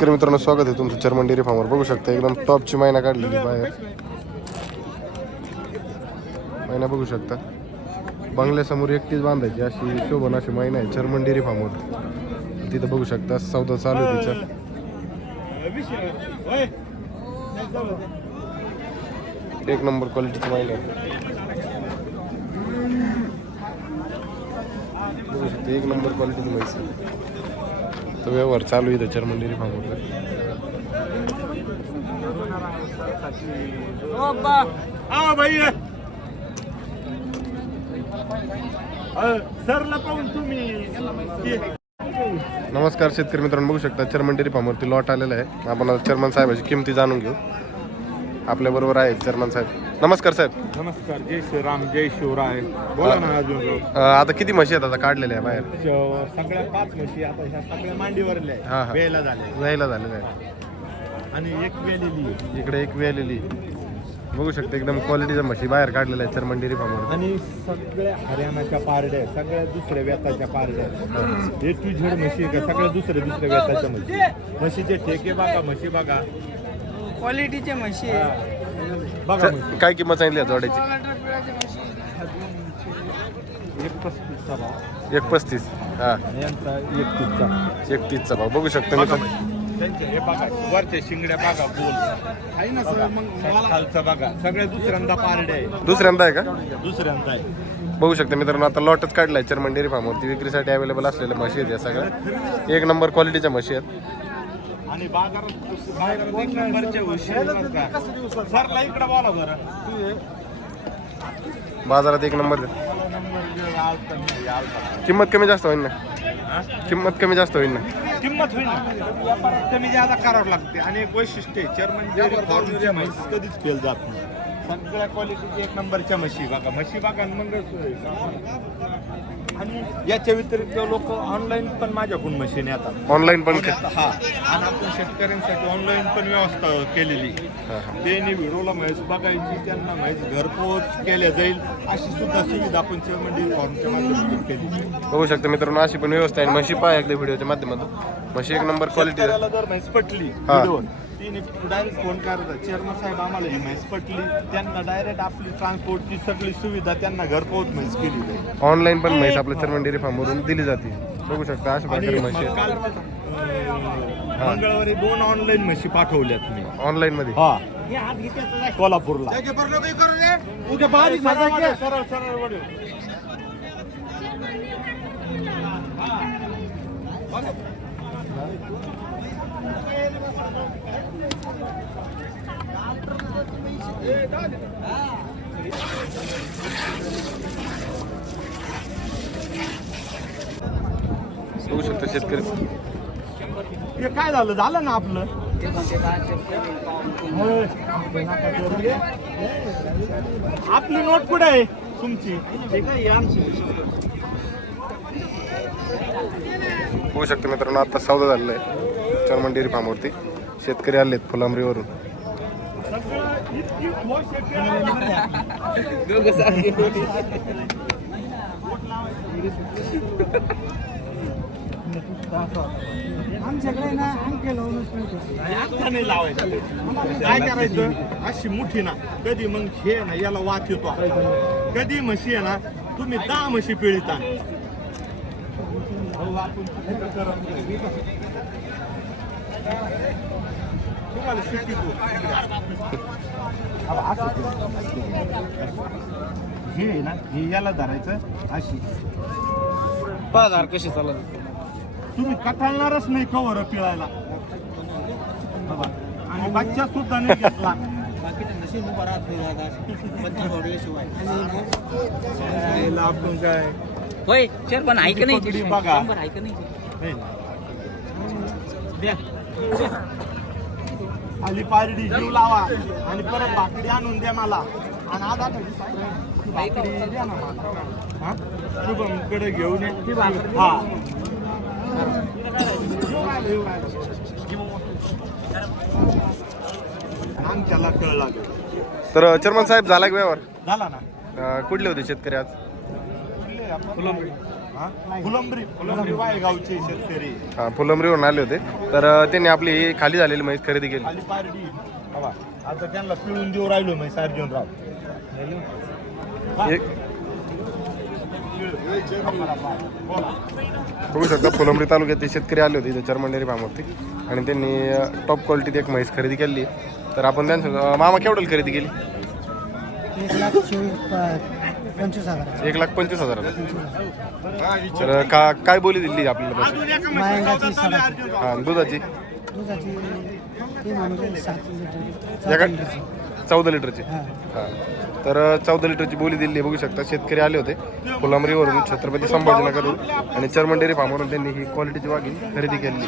तर मित्रांनो स्वागत आहे तुमचं चर्मन डेअरी फार्मवर. बघू शकता एकदम टॉपची मैना काढलेली बाहेर. मैना बघू शकता बंगल्यासमोर एकटीच बांधायची अशी शोभन अशी मैना आहे चर्मन डेअरी फार्मवर. तिथं बघू शकता सौदा चालू आहे तिचा. एक नंबर क्वालिटीची मैना आहे. बघू शकता एक नंबर क्वालिटीची म्हैस आहे. तो व्यवहार चालू आहे चर्मन डेअरी फार्मवर. नमस्कार शेतकरी मित्रांनो, बघू शकता चर्मन डेअरी फार्मवरती लॉट आलेला आहे. आपण आता चर्मन साहेबाची किमती जाणून घेऊ. आपल्या बरोबर आहे चर्मन साहेब. नमस्कार साहेब. नमस्कार. जय श्रीराम, जय शिवराय. बोला ना. अजून आता किती म्हशी आहेत आता काढलेल्या आहे बाहेर? सगळ्या 5 म्हशी आता ह्या सगळ्या मांडीवरल्या हा, हा. वेळेला झाल्या जायला झालेलं आहे. आणि एक वेलेली इकडे एक वेलेली बघू शकता एकदम क्वालिटीच्या म्हशी बाहेर काढलेल्या आहेत चर्मन डेअरी फार्मवर. आणि सगळ्या हरियाणाच्या पारड्या, सगळ्या दुसऱ्या व्यताच्या पारड्या. हे टू झेड म्हशी आहे का? सगळ्या दुसऱ्या व्यताच्या म्हशी. म्हशीचे ठेके बघा, म्हशी बघा, क्वालिटीचे म्हशी बघा. काय किंमत सांगितली आहे जोड्याची? 1.35चा भाव. 1.35. हा, यांचा 31चा. 31चा भाव. बघू शकता मी. त्यांचे हे बघा, वरच्या शिंगड्या बघा, बोल आहे ना सर. मग खालचं बघा, सगळ्या दुसऱ्यांदा पारड्या आहे. दुसऱ्यांदा आहे का? दुसऱ्यांदा आहे. बघू शकता मित्रांनो आता लॉटच काढलाय चर्मन डेअरी फार्मवरती. विक्रीसाठी अवेलेबल असलेल्या म्हशी आहेत या सगळ्या. एक नंबर क्वालिटीच्या म्हशी आहेत. आणि बाजारात एक नंबरच्या म्हशी सरला इकडे बोला बरं. बाजारात एक नंबर आहे. किंमत कमी जास्त होईल ना? किंमत कमी जास्त होईल ना? किंमत होईल ना. व्यापारात कमी जादा करावं लागते. आणि एक वैशिष्ट्य आहे चर्मन डेअरी फार्मच्या म्हैस कधीच फेल जात नाही. सगळ्या क्वालिटीची एक नंबरच्या म्हशी बघा. म्हशी बघा आणि मंगळसूत्र. आणि याच्या व्यतिरिक्त लोक ऑनलाईन पण माझ्याकडून म्हशी नेतात. ऑनलाईन पण हा. आणि आपण शेतकऱ्यांसाठी ऑनलाईन पण व्यवस्था केलेली. त्यांनी व्हिडिओला म्हैस बघायची, त्यांना म्हैस घरपोच केल्या जाईल अशी सुद्धा सुविधा आपण चर्मन डेअरी फार्मच्या माध्यमातून केली. बघू शकता मित्रांनो अशी पण व्यवस्था आहे. म्हशी पहा एकदा व्हिडिओच्या माध्यमातून. म्हशी एक नंबर क्वालिटी. जर म्हैस पटली व्हिडिओ तिने डायरेक्ट फोन करतात, चेअरमन साहेब आम्हाला ही म्हैस पटली. त्यांना डायरेक्ट आपली ट्रान्सपोर्टची सगळी सुविधा त्यांना घरपोच म्हैस केली जाईल. ऑनलाईन पण म्हैस आपल्या चर्मन डेअरी फार्मवरून दिली जाते. बघू शकता अशा प्रकारे म्हशी काल मंगळवारी 2 ऑनलाईन म्हशी पाठवल्यात मी ऑनलाईन मध्ये. हा, कोल्हापूरला. सरळ सरळ वडील. बघू शकता शेतकरी. हे काय झालं ना आपलं. आपली नोट कुठे आहे तुमची? बघू शकता मित्रांनो आता सौदा झालेला आहे चर्मन डेअरी फार्मवरती. शेतकरी आलेत फुलांबरीवरून. आमच्याकडे ना अंके लावूनच नाही लावायचं. काय करायचं, अशी मुठी ना कधी मग हे ना याला वाच येतो. कधी म्हशी आहे ना तुम्ही 10 म्हशी पिळता. तुम्हाला शिकतो हे ना, हे याला धरायचं अशी. बाजार कशी चालत तुम्ही कटाळणारच नाही कवर पिळायला. आणि बच्चा सुद्धा नाही घेतला. आपण काय होय चेअरमन आहे का नाही? बघा. आहे का नाही? खाली पारडी जीव लावा आणि परत भाकरी आणून द्या मला. आणि आधा भाकरी द्या ना मला. हा, शुभमकडे घेऊन ये. हा, आमच्याला कळ लागेल. तर चर्मन साहेब झाला का व्यवहार? झाला ना. कुठले होते शेतकरी आज? हा? फुलंब्री वायगावचे शेतकरी हां फुलंब्रीवरून आले होते तर त्यांनी आपली खाली झालेली म्हैस खरेदी केली. खाली पारडी बाबा आता त्यांना पिळून देऊ राहिलो मी अर्जुनराव एक बघू शकता फुलंब्री तालुक्यात शेतकरी आले होते इथे चर्मन डेअरी फार्मवरती आणि त्यांनी टॉप क्वालिटीत एक म्हैस खरेदी केली. तर आपण त्यांचं मामा केवढ्याला खरेदी केली? 1,25,000. 1,25,000. तर काय बोली दिली आपल्याला बस? मायंगाची 7,000. हां दुधाची दुधाची ते म्हणजे 7 लिटर एका 7 लिटरची. 14 लिटरची. हां. हां तर 14 लिटरची बोली दिली बघू शकता. शेतकरी आले होते फुलंब्रीवरून छत्रपती संभाजीनगरवरून आणि चर्मन डेअरी फार्मवरून त्यांनी ही क्वालिटीची वाघीण खरेदी केली.